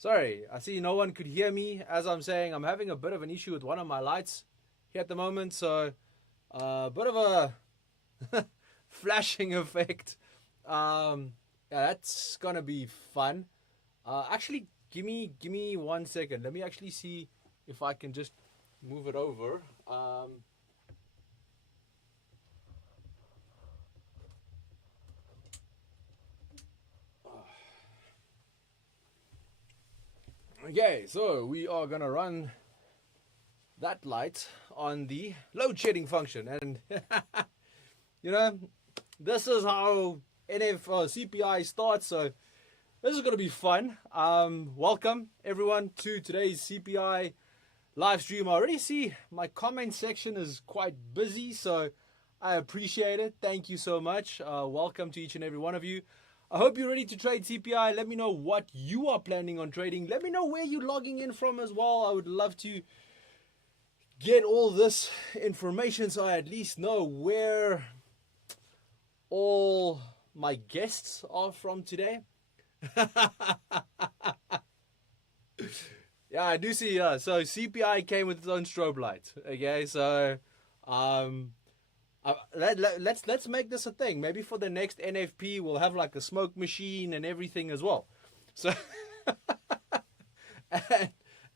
Sorry, I see no one could hear me as I'm saying. I'm having a bit of an issue with one of my lights here at the moment, so a bit of a flashing effect. Yeah, that's gonna be fun. Actually, give me 1 second. Let me actually see if I can just move it over. Okay, so we are gonna run that light on the load shedding function, and you know, this is how CPI starts. So this is gonna be fun. Welcome everyone to today's CPI live stream. I already see my comment section is quite busy, so I appreciate it. Thank you so much. Welcome to each and every one of you. I hope you're ready to trade CPI. Let me know what you are planning on trading. Let me know where you're logging in from as well. I would love to get all this information so I at least know where all my guests are from today. Yeah, I do see. So CPI came with its own strobe light. Okay, so let's make this a thing. Maybe for the next NFP, we'll have like a smoke machine and everything as well. So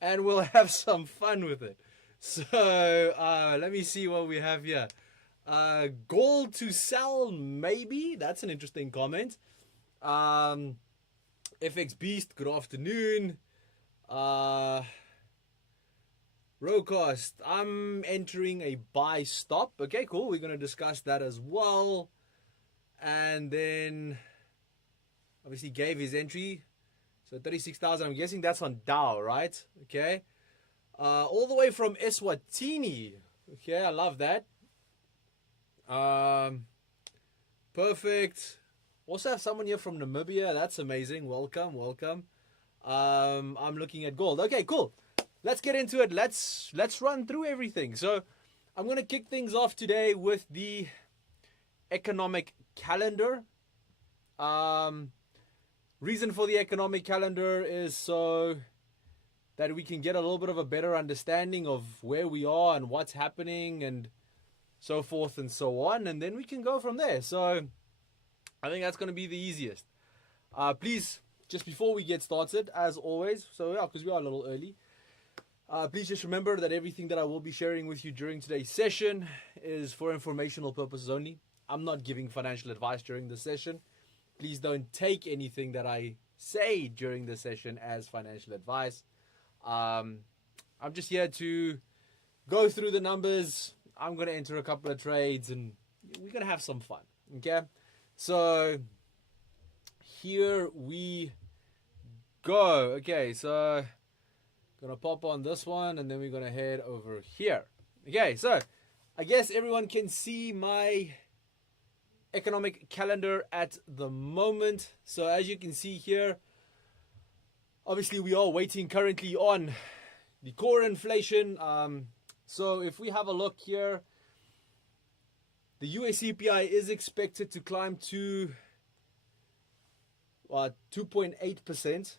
and we'll have some fun with it. So let me see what we have here. Gold to sell, maybe. That's an interesting comment. FX Beast, good afternoon. Rowcast, I'm entering a buy stop. Okay, cool. We're going to discuss that as well. And then, obviously, gave his entry. So 36,000. I'm guessing that's on Dow, right? Okay. All the way from Eswatini. Okay, I love that. Perfect. Also have someone here from Namibia. That's amazing. Welcome, welcome. I'm looking at gold. Okay, cool. Let's get into it. Let's run through everything. So I'm going to kick things off today with the economic calendar. Reason for the economic calendar is so that we can get a little bit of a better understanding of where we are and what's happening and so forth and so on. And then we can go from there. So I think that's going to be the easiest. Please, just before we get started, as always, so yeah, because we are a little early, please just remember that everything that I will be sharing with you during today's session is for informational purposes only. I'm not giving financial advice during the session. Please don't take anything that I say during the session as financial advice. I'm just here to go through the numbers. I'm going to enter a couple of trades and we're going to have some fun. Okay? So here we go. Okay, so gonna pop on this one and then we're gonna head over here. Okay, so I guess everyone can see my economic calendar at the moment. So as you can see here, obviously we are waiting currently on the core inflation. So if we have a look here, the US CPI is expected to climb to 2.8%.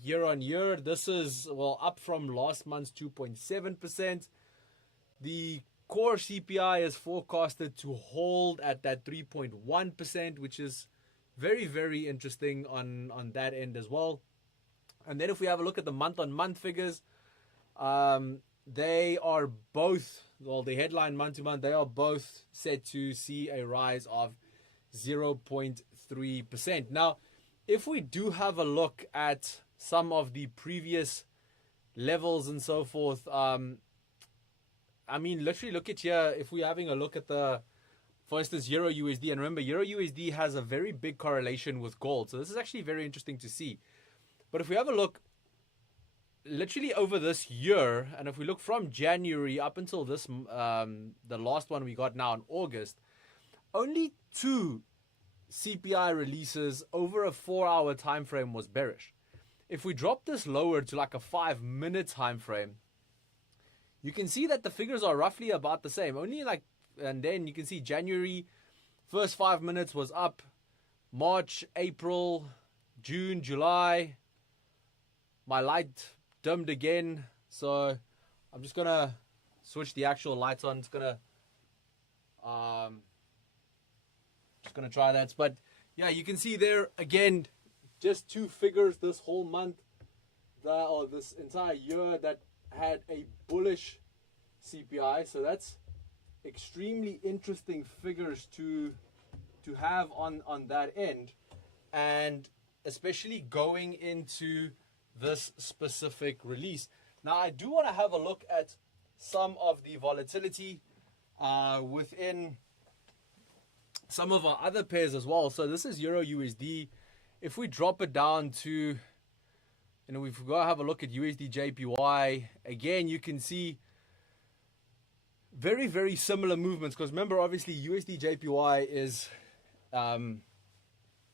Year on year. This is, well, up from last month's 2.7%. The core CPI is forecasted to hold at that 3.1%, which is very, very interesting on that end as well. And then if we have a look at the month-on-month figures, they are both, well, the headline month-to-month, they are both set to see a rise of 0.3%. Now, if we do have a look at some of the previous levels and so forth, I mean, literally look at here, if we're having a look at the, for instance, Euro USD, and remember, Euro USD has a very big correlation with gold. So this is actually very interesting to see. But if we have a look, literally over this year, and if we look from January up until this, the last one we got now in August, only two CPI releases over a 4-hour time frame was bearish. If we drop this lower to like a 5-minute time frame, you can see that the figures are roughly about the same. Only like, and then you can see January, first 5 minutes was up. March, April, June, July, my light dimmed again, so I'm just gonna switch the actual lights on. It's gonna just gonna try that. But yeah, you can see there again, just two figures this whole month, or this entire year, that had a bullish CPI. So that's extremely interesting figures to have on that end, and especially going into this specific release. Now I do want to have a look at some of the volatility within some of our other pairs as well. So this is Euro USD. If we drop it down to, we've got to have a look at USD JPY again, you can see very, very similar movements, because remember, obviously USD JPY is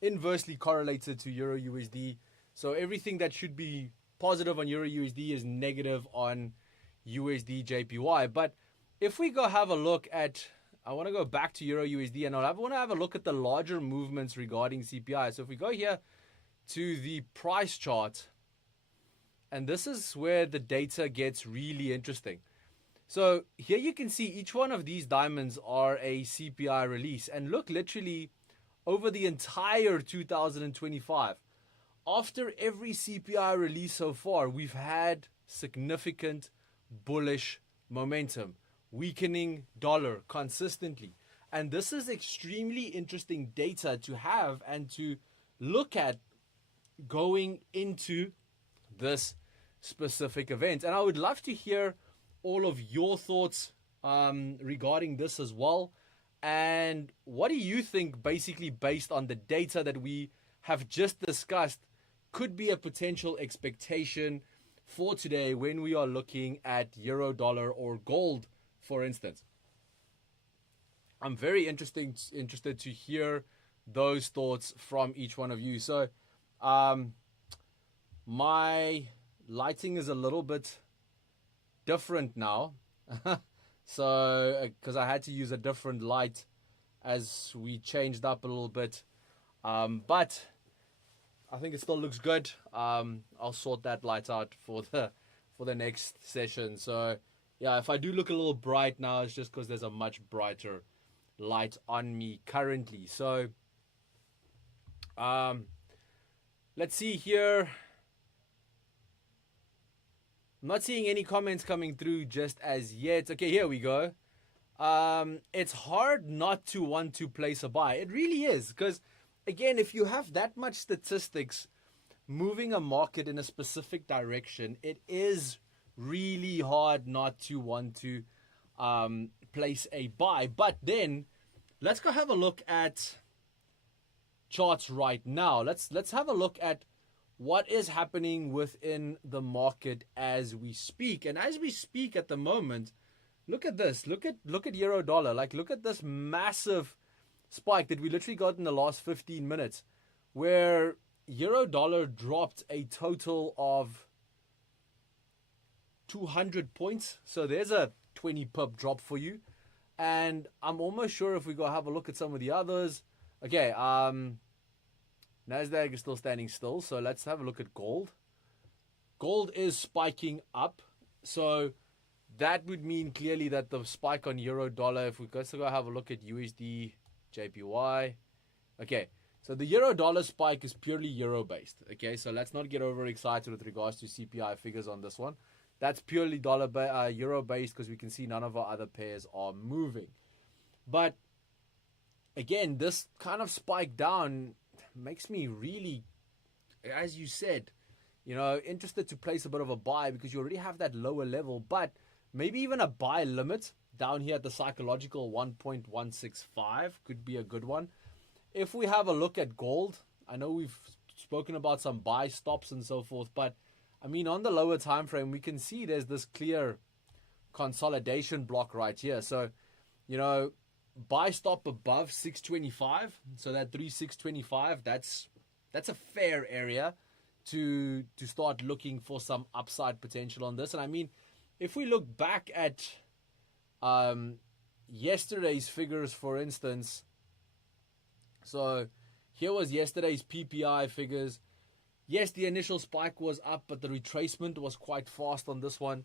inversely correlated to Euro USD. So everything that should be positive on Euro USD is negative on USD JPY. But if we go have a look at, I want to go back to Euro USD, and I want to have a look at the larger movements regarding CPI. So if we go here to the price chart, and this is where the data gets really interesting. So here you can see each one of these diamonds are a CPI release. And look, literally over the entire 2025, after every CPI release so far, we've had significant bullish momentum, weakening dollar consistently. And this is extremely interesting data to have and to look at going into this specific event. And I would love to hear all of your thoughts regarding this as well. And what do you think, basically based on the data that we have just discussed, could be a potential expectation for today when we are looking at euro dollar or gold, for instance? I'm very interested to hear those thoughts from each one of you. So my lighting is a little bit different now. So because I had to use a different light as we changed up a little bit, but I think it still looks good. I'll sort that light out for the next session. So yeah, if I do look a little bright now, it's just because there's a much brighter light on me currently. So let's see here. I'm not seeing any comments coming through just as yet. Okay, here we go. It's hard not to want to place a buy. It really is, because again, if you have that much statistics moving a market in a specific direction, it is really hard not to want to place a buy. But then let's go have a look at charts right now. Let's have a look at what is happening within the market as we speak. And as we speak at the moment, look at this. Look at euro dollar. Like, look at this massive spike that we literally got in the last 15 minutes, where euro dollar dropped a total of 200 points. So there's a 20 pip drop for you. And I'm almost sure if we go have a look at some of the others. Okay, Nasdaq is still standing still, so let's have a look at gold. Gold is spiking up, so that would mean clearly that the spike on euro dollar, if we go have a look at USD JPY. Okay, so the euro dollar spike is purely euro based. Okay, so let's not get over excited with regards to CPI figures on this one. That's purely euro based, because we can see none of our other pairs are moving. But again, this kind of spike down makes me really, as you said, interested to place a bit of a buy, because you already have that lower level, but maybe even a buy limit down here at the psychological 1.165 could be a good one. If we have a look at gold, I know we've spoken about some buy stops and so forth, but I mean, on the lower time frame, we can see there's this clear consolidation block right here. So, buy stop above 625, so that 3625, that's a fair area to start looking for some upside potential on this. And I mean, if we look back at yesterday's figures, for instance, so here was yesterday's PPI figures. Yes, the initial spike was up, but the retracement was quite fast on this one.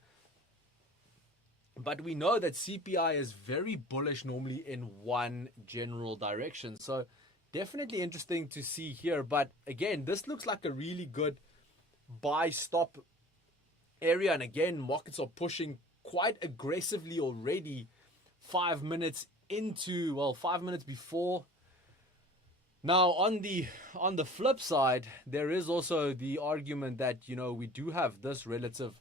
But we know that CPI is very bullish normally in one general direction. So definitely interesting to see here. But again, this looks like a really good buy stop area. And again, markets are pushing quite aggressively already 5 minutes into, well, 5 minutes before. Now on the flip side, there is also the argument that, you know, we do have this relative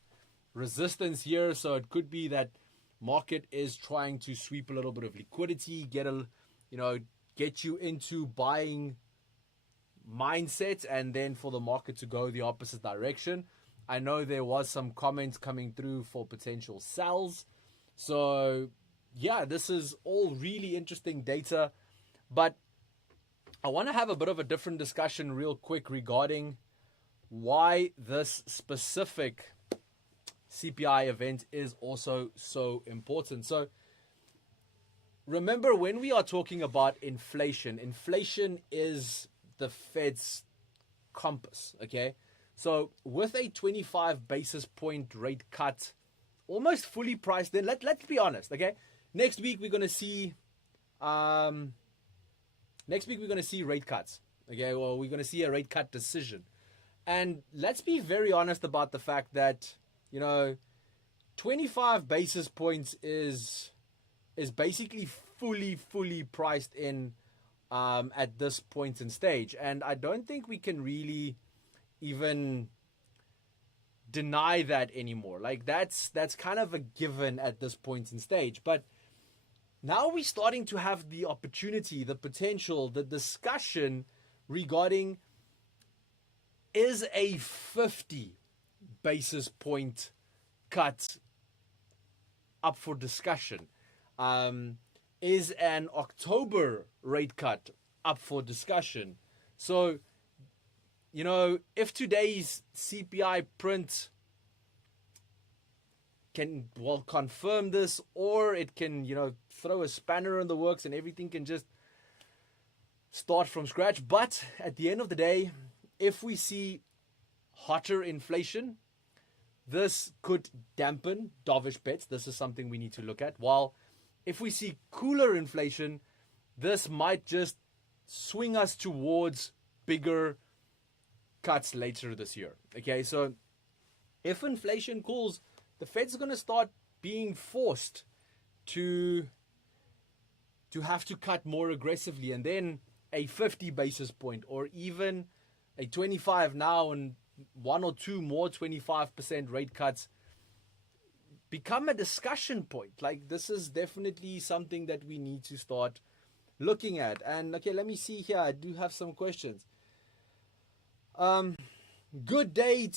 resistance here. So it could be that market is trying to sweep a little bit of liquidity, get you into buying mindset, and then for the market to go the opposite direction. I know there was some comments coming through for potential sells. So yeah, this is all really interesting data, but I want to have a bit of a different discussion real quick regarding why this specific CPI event is also so important. So remember, when we are talking about inflation, inflation is the Fed's compass, okay? So with a 25 basis point rate cut almost fully priced in, let's be honest, okay? Next week we're going to see rate cuts, okay? Well, we're going to see a rate cut decision. And let's be very honest about the fact that, you know, 25 basis points is basically fully priced in at this point in stage. And I don't think we can really even deny that anymore. Like that's kind of a given at this point in stage. But now we're starting to have the opportunity, the potential, the discussion regarding, is a 50 basis point cut up for discussion? Is an October rate cut up for discussion? So, you know, if today's CPI print can, well, confirm this, or it can, you know, throw a spanner in the works and everything can just start from scratch. But at the end of the day, if we see hotter inflation, this could dampen dovish bets. This is something we need to look at. While if we see cooler inflation, this might just swing us towards bigger cuts later this year. Okay, so if inflation cools, the Fed's going to start being forced to have to cut more aggressively, and then a 50 basis point or even a 25 now and one or two more 25% rate cuts become a discussion point. Like, this is definitely something that we need to start looking at. And okay, let me see here. I do have some questions. Good day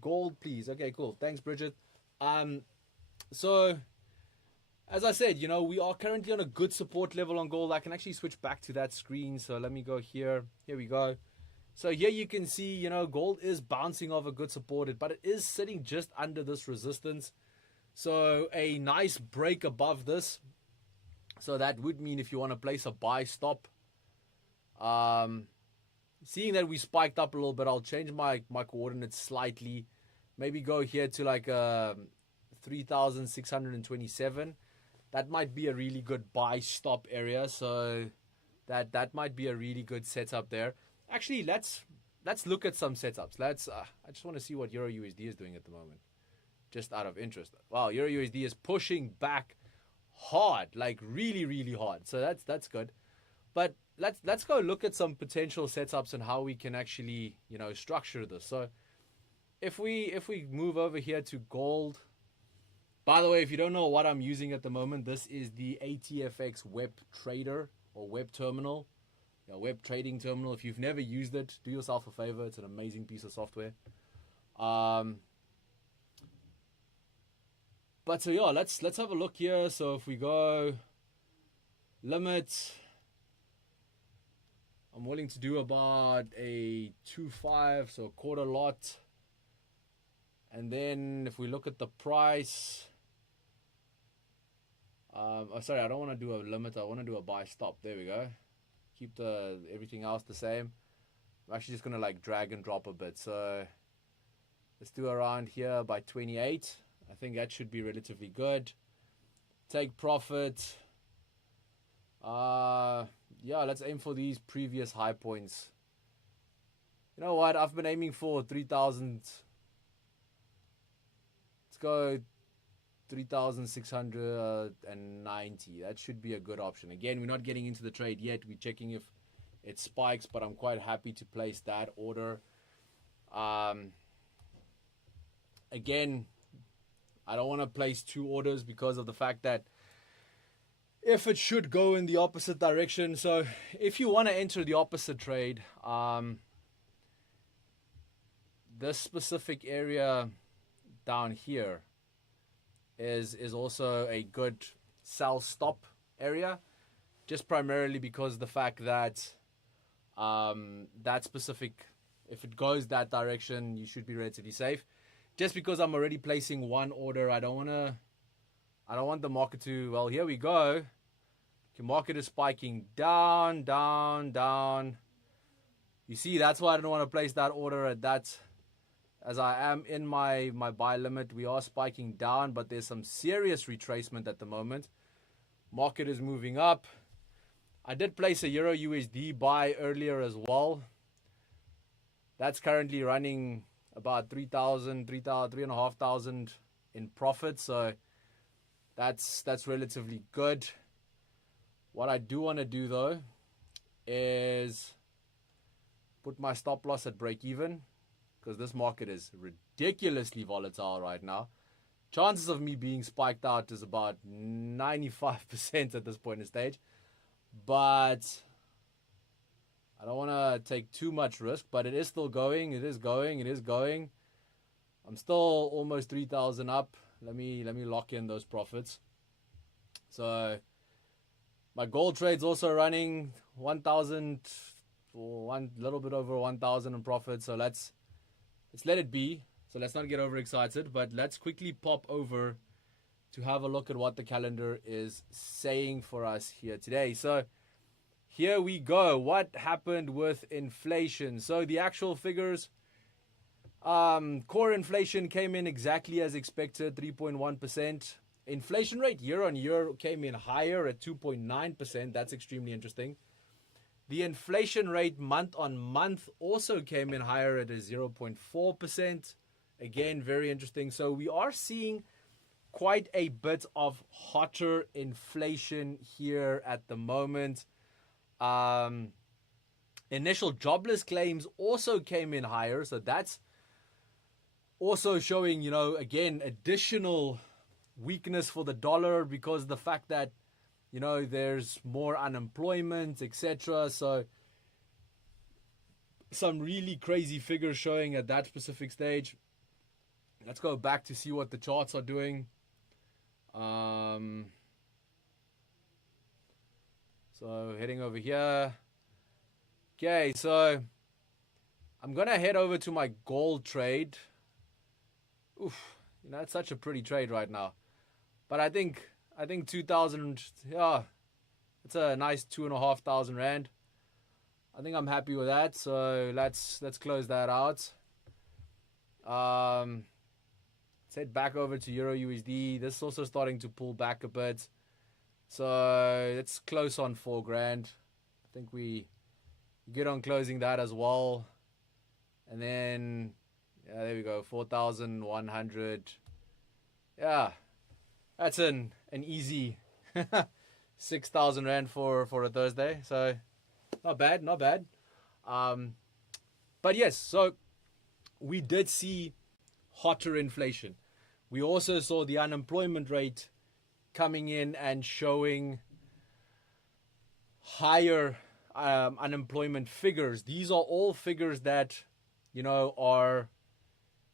gold, please. Okay, cool. Thanks, Bridget. So as I said, you know, we are currently on a good support level on gold. I can actually switch back to that screen. So let me go here. Here we go. So here you can see, you know, gold is bouncing off a good support, but it is sitting just under this resistance. So a nice break above this. So that would mean if you want to place a buy stop, seeing that we spiked up a little bit, I'll change my coordinates slightly. Maybe go here to like 3,627. That might be a really good buy stop area. So that might be a really good setup there. Actually, let's look at some setups. I just want to see what Euro USD is doing at the moment, just out of interest. Wow, Euro USD is pushing back hard, like really hard. So that's good. But let's go look at some potential setups and how we can actually, you know, structure this. So if we move over here to gold. By the way, if you don't know what I'm using at the moment, this is the ATFX web trader or web terminal. Yeah, web trading terminal. If you've never used it, do yourself a favor. It's an amazing piece of software. But so yeah, let's have a look here. So if we go limit, I'm willing to do about a 2.5, so a quarter lot. And then if we look at the price, sorry, I don't want to do a limit. I want to do a buy stop. There we go. Keep everything else the same. I'm actually just going to like drag and drop a bit. So let's do around here by 28. I think that should be relatively good. Take profit. Yeah, let's aim for these previous high points. You know what? I've been aiming for 3,000. Let's go 3,690. That should be a good option. Again, we're not getting into the trade yet. We're checking if it spikes, but I'm quite happy to place that order. Again, I don't want to place two orders because of the fact that if it should go in the opposite direction. So if you want to enter the opposite trade, this specific area down here is also a good sell stop area, just primarily because of the fact that that specific, if it goes that direction, you should be relatively safe. Just because I'm already placing one order, I don't want the market to, well, here we go. The market is spiking down, down, down. You see, that's why I don't want to place that order at that, as I am in my buy limit. We are spiking down, but there's some serious retracement at the moment. Market is moving up. I did place a Euro USD buy earlier as well. That's currently running about 3,500 in profit. So that's relatively good. What I do want to do though is put my stop loss at break even, because this market is ridiculously volatile right now. Chances of me being spiked out is about 95% at this point in stage. But I don't want to take too much risk, but it is still going. It is going. It is going. I'm still almost 3,000 up. Let me lock in those profits. So my gold trade's also running 1,000, or one little bit over 1,000 in profit. So let's let it be. So let's not get overexcited, but let's quickly pop over to have a look at what the calendar is saying for us here today. So here we go. What happened with inflation? So the actual figures, core inflation came in exactly as expected, 3.1%. Inflation rate year on year came in higher at 2.9%. That's extremely interesting. The inflation rate month on month also came in higher at a 0.4%. Again, very interesting. So we are seeing quite a bit of hotter inflation here at the moment. Initial jobless claims also came in higher. So that's also showing, you know, again, additional weakness for the dollar because of the fact that, you know, there's more unemployment, etc. So some really crazy figures showing at that specific stage. Let's go back to see what the charts are doing. So heading over here. Okay, so I'm going to head over to my gold trade. Oof, you know, it's such a pretty trade right now. But I think 2,000, yeah, it's a nice 2,500 Rand. I think I'm happy with that. So let's close that out. Let's head back over to Euro USD. This is also starting to pull back a bit. So it's close on 4 grand. I think we get on closing that as well. And then, yeah, there we go, 4,100. Yeah, that's an easy 6,000 Rand for a Thursday. So not bad, not bad. But yes, so we did see hotter inflation. We also saw the unemployment rate coming in and showing higher unemployment figures. These are all figures that, you know, are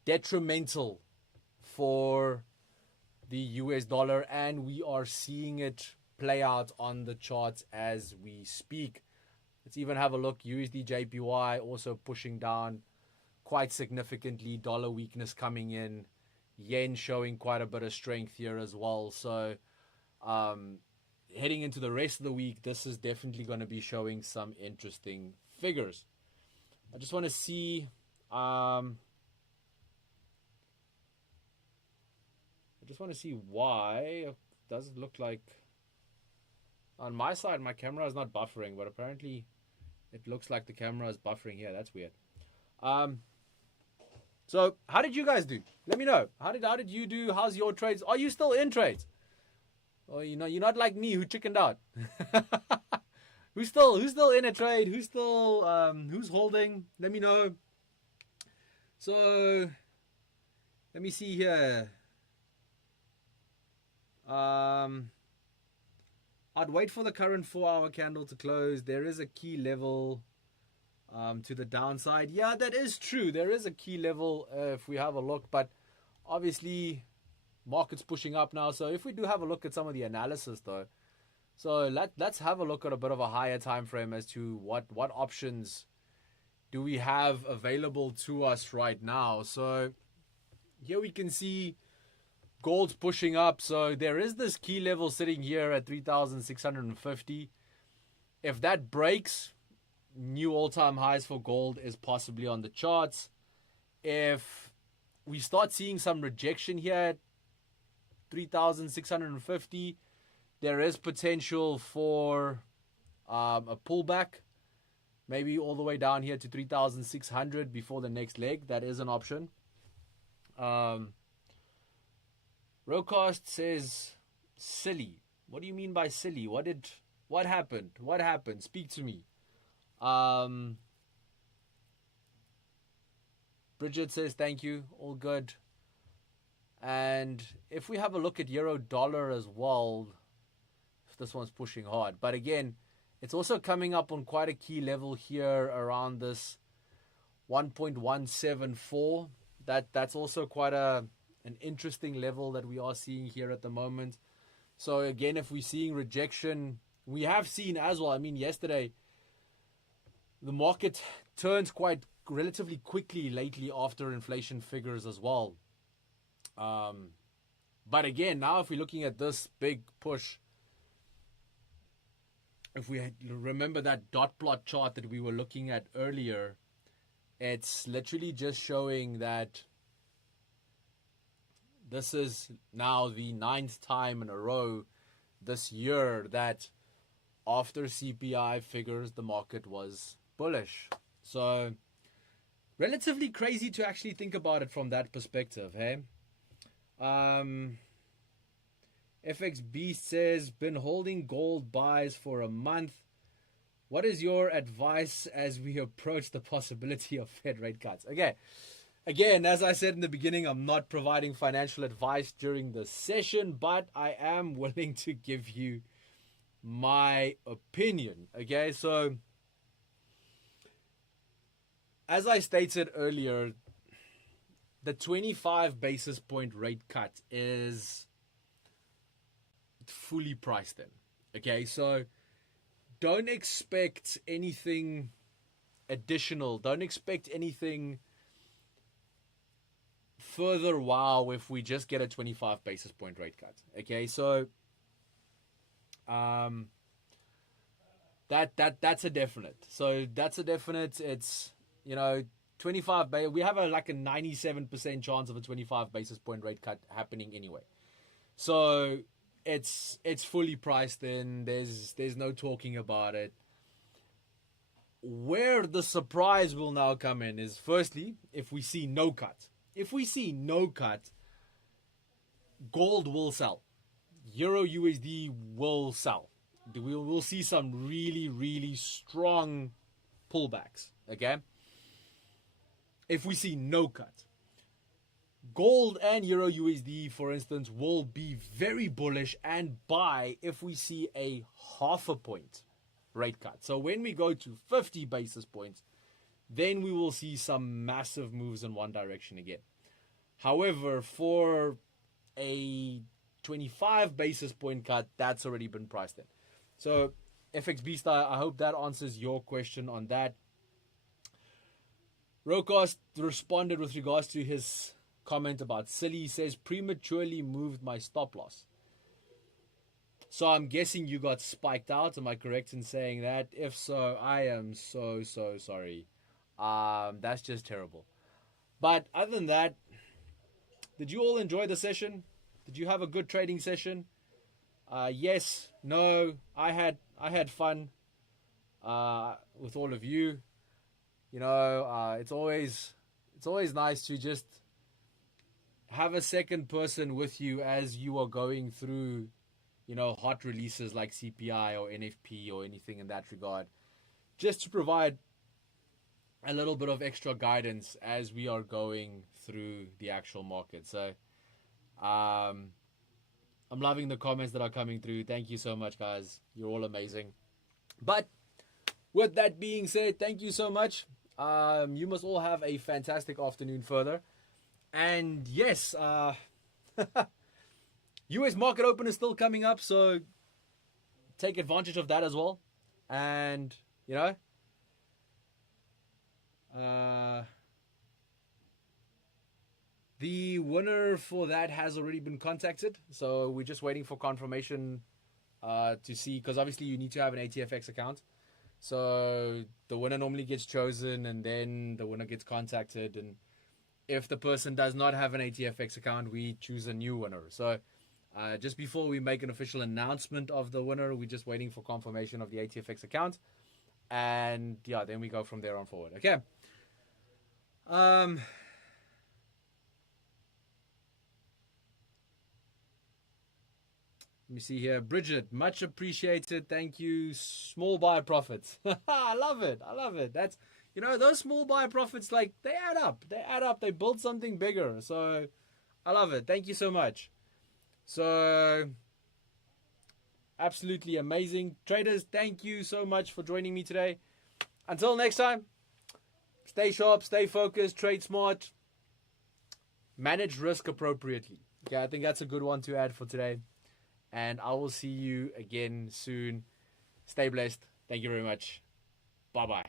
detrimental for the US dollar, and we are seeing it play out on the charts as we speak. Let's even have a look. USD JPY also pushing down quite significantly. Dollar weakness coming in. Yen showing quite a bit of strength here as well. So heading into the rest of the week, this is definitely going to be showing some interesting figures. I just want to see. I just want to see why it doesn't look like on my side my camera is not buffering, but apparently it looks like the camera is buffering here. That's weird. So how did you guys do? Let me know. How did you do? How's your trades? Are you still in trades? Or you're not like me who chickened out. who's still in a trade? Who's holding? Let me know. So let me see here. I'd wait for the current 4-hour candle to close. There is a key level to the downside. Yeah, that is true. There is a key level if we have a look, but obviously market's pushing up now. So if we do have a look at some of the analysis though, so let's have a look at a bit of a higher time frame as to what options do we have available to us right now. So here we can see gold's pushing up. So there is this key level sitting here at 3,650. If that breaks, new all-time highs for gold is possibly on the charts. If we start seeing some rejection here at 3,650, there is potential for a pullback, maybe all the way down here to 3,600 before the next leg. That is an option. Rocast says silly. What do you mean by silly? What happened? What happened? Speak to me. Bridget says thank you. All good. And if we have a look at euro dollar as well, this one's pushing hard. But again, it's also coming up on quite a key level here around this 1.174. That's also quite an interesting level that we are seeing here at the moment. So again, if we're seeing rejection, we have seen as well. I mean, yesterday the market turned quite relatively quickly lately after inflation figures as well. But again, now if we're looking at this big push, if we remember that dot plot chart that we were looking at earlier, it's literally just showing that this is now the 9th time in a row this year that after CPI figures, the market was bullish. So relatively crazy to actually think about it from that perspective, hey? FX Beast says, been holding gold buys for a month. What is your advice as we approach the possibility of Fed rate cuts? Okay. Again, as I said in the beginning, I'm not providing financial advice during the session, but I am willing to give you my opinion. Okay, so as I stated earlier, the 25 basis point rate cut is fully priced in. Okay, so don't expect anything additional. Don't expect anything further wow if we just get a 25 basis point rate cut. Okay, so that's a definite. So that's a definite. It's 25 we have a 97% chance of a 25 basis point rate cut happening anyway. So it's fully priced in. There's no talking about it. Where the surprise will now come in is firstly if we see no cut. If we see no cut, gold will sell. Euro USD will sell. We'll see some really, really strong pullbacks. Okay? If we see no cut. Gold and Euro USD, for instance, will be very bullish and buy if we see a 0.5 point rate cut. So when we go to 50 basis points, then we will see some massive moves in one direction again. However, for a 25 basis point cut, that's already been priced in. So FX Beast, I hope that answers your question on that. Rocast responded with regards to his comment about silly. He says, prematurely moved my stop loss. So I'm guessing you got spiked out. Am I correct in saying that? If so, I am so sorry. That's just terrible. But other than that, did you all enjoy the session? Did you have a good trading session? Yes, no, I had fun with all of you. It's always nice to just have a second person with you as you are going through, hot releases like CPI or NFP or anything in that regard, just to provide a little bit of extra guidance as we are going through the actual market. So, I'm loving the comments that are coming through. Thank you so much, guys. You're all amazing. But with that being said, thank you so much. You must all have a fantastic afternoon further. And yes, US market open is still coming up, so take advantage of that as well. And, the winner for that has already been contacted. So we're just waiting for confirmation to see, because obviously you need to have an ATFX account. So the winner normally gets chosen, and then the winner gets contacted. And if the person does not have an ATFX account, we choose a new winner. So just before we make an official announcement of the winner, we're just waiting for confirmation of the ATFX account. And yeah, then we go from there on forward. Okay. Let me see here. Bridget, much appreciated. Thank you. Small buy profits. I love it. That's, those small buy profits, like, they add up. They build something bigger. So I love it. Thank you so much. So absolutely amazing. Traders, thank you so much for joining me today. Until next time, stay sharp, stay focused, trade smart, manage risk appropriately. Okay, I think that's a good one to add for today. And I will see you again soon. Stay blessed. Thank you very much. Bye-bye.